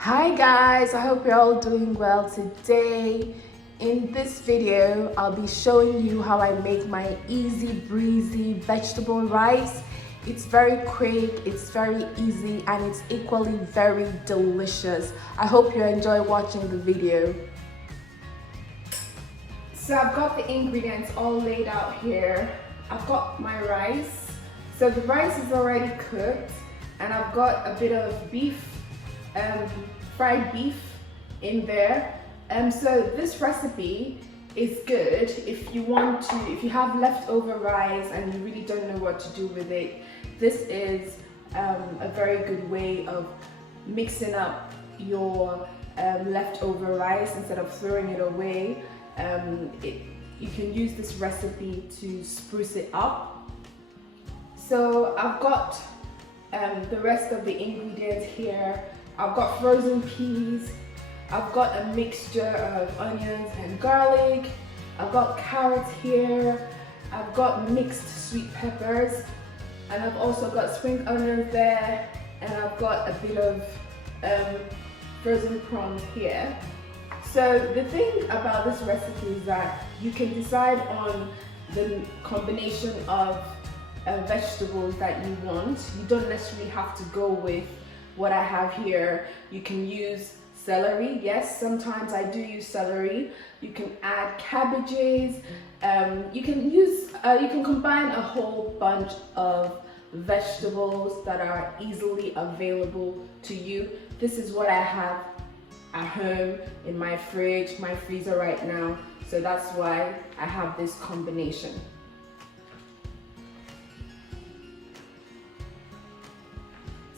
Hi guys, I hope you're all doing well today. In this video, I'll be showing you how I make my easy breezy vegetable rice. It's very quick, it's very easy, and it's equally very delicious. I hope you enjoy watching the video. So I've got the ingredients all laid out here. I've got my rice. So the rice is already cooked, and I've got a bit of beef, fried beef in there. So this recipe is good if you have leftover rice and you really don't know what to do with it. This is a very good way of mixing up your leftover rice instead of throwing it away. You can use this recipe to spruce it up. So I've got the rest of the ingredients here. I've got frozen peas, I've got a mixture of onions and garlic, I've got carrots here, I've got mixed sweet peppers, and I've also got spring onions there, and I've got a bit of frozen prawns here. So the thing about this recipe is that you can decide on the combination of vegetables that you want. You don't necessarily have to go with what I have here. You can use celery. Yes, sometimes I do use celery. You can add cabbages. You can combine a whole bunch of vegetables that are easily available to you. This is what I have at home in my fridge, my freezer right now. So that's why I have this combination.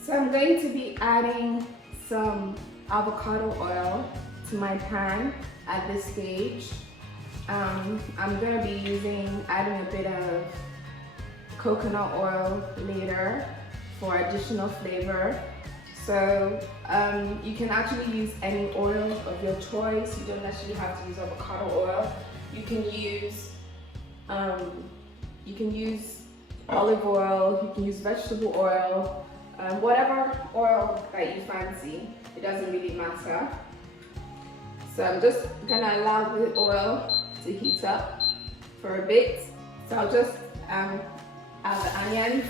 So I'm going to be adding some avocado oil to my pan at this stage. I'm going to be adding a bit of coconut oil later for additional flavor. So you can actually use any oil of your choice. You don't necessarily have to use avocado oil. You can use olive oil. You can use vegetable oil. Whatever oil that you fancy, it doesn't really matter. So I'm just gonna allow the oil to heat up for a bit. So I'll just add the onions.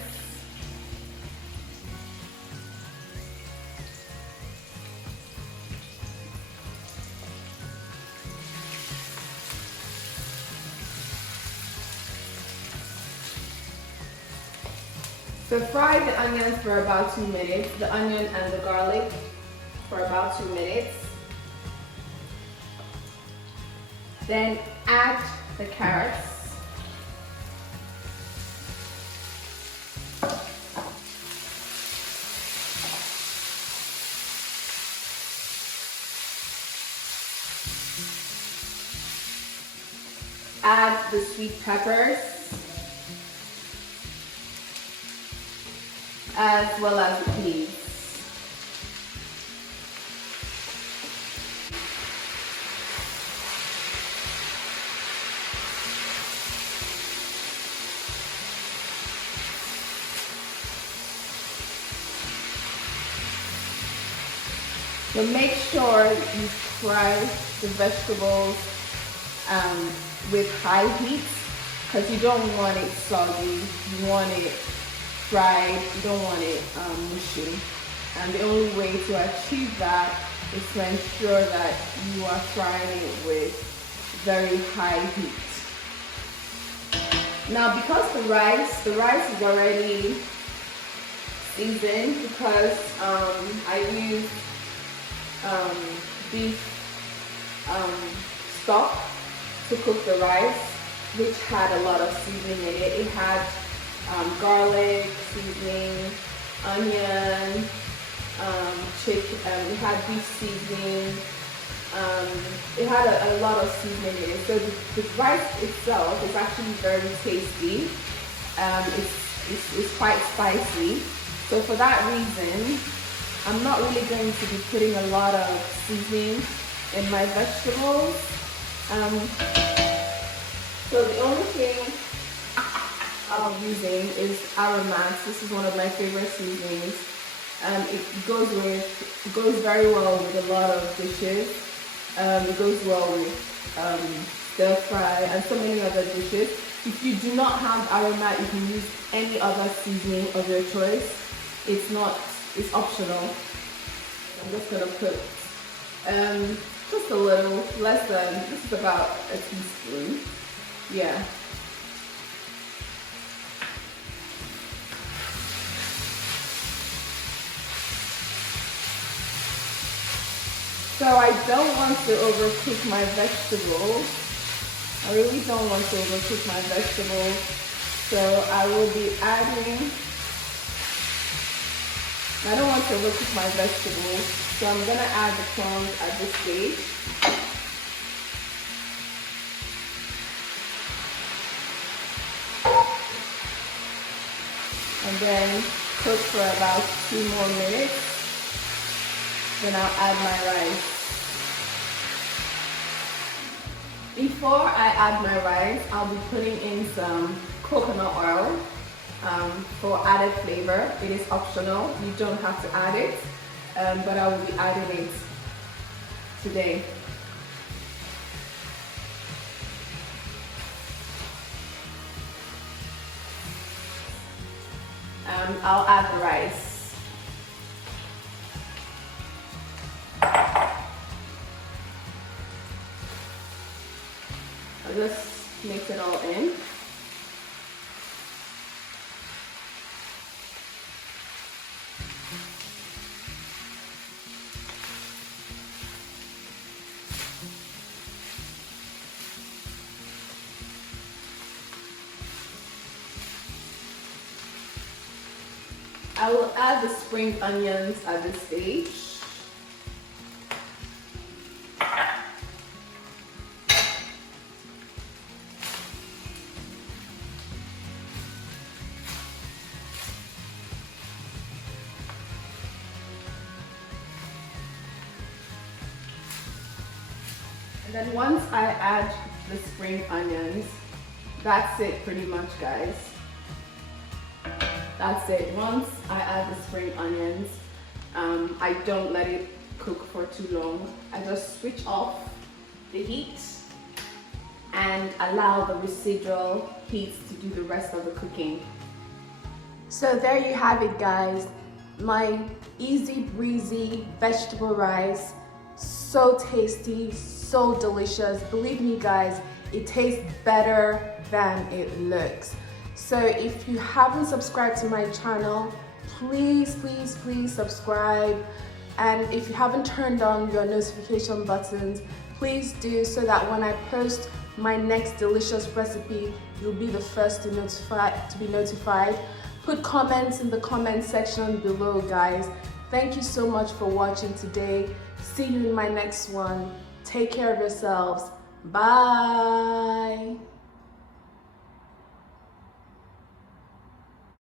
So fry the onions for about 2 minutes, the onion and the garlic for about 2 minutes. Then add the carrots. Add the sweet peppers, as well as the peas. So make sure you fry the vegetables with high heat, because you don't want it soggy, you want it fried, you don't want it mushy. And the only way to achieve that is to ensure that you are frying it with very high heat. Now, because the rice is already seasoned, because I use beef stock to cook the rice, which had a lot of seasoning in it. It had garlic seasoning, onion, chicken, it had beef seasoning, it had a lot of seasoning in it. So the rice itself is actually very tasty. It's quite spicy. So for that reason, I'm not really going to be putting a lot of seasoning in my vegetables. So the only thing I'm using is Aromats. This is one of my favorite seasonings. it goes very well with a lot of dishes. It goes well with stir fry and so many other dishes. If you do not have aromat, you can use any other seasoning of your choice. It's optional. I'm just gonna put just a little, less than, this is about a teaspoon. Yeah. So I don't want to overcook my vegetables. I really don't want to overcook my vegetables. So I will be adding, I don't want to overcook my vegetables. So I'm gonna add the prawns at this stage. And then cook for about 2 more minutes. Then I'll add my rice. Before I add my rice, I'll be putting in some coconut oil for added flavor. It is optional, you don't have to add it, but I will be adding it today. I'll add the rice. I'll just mix it all in. I will add the spring onions at this stage. And then once I add the spring onions, that's it pretty much, guys. That's it. Once I add the spring onions, I don't let it cook for too long. I just switch off the heat and allow the residual heat to do the rest of the cooking. So there you have it, guys. My easy breezy vegetable rice. So tasty, so delicious. Believe me, guys, it tastes better than it looks. So if you haven't subscribed to my channel, please subscribe. And if you haven't turned on your notification buttons, please do, so that when I post my next delicious recipe, you'll be the first to be notified. Put comments in the comment section below, guys. Thank you so much for watching today. See you in my next one. Take care of yourselves. Bye.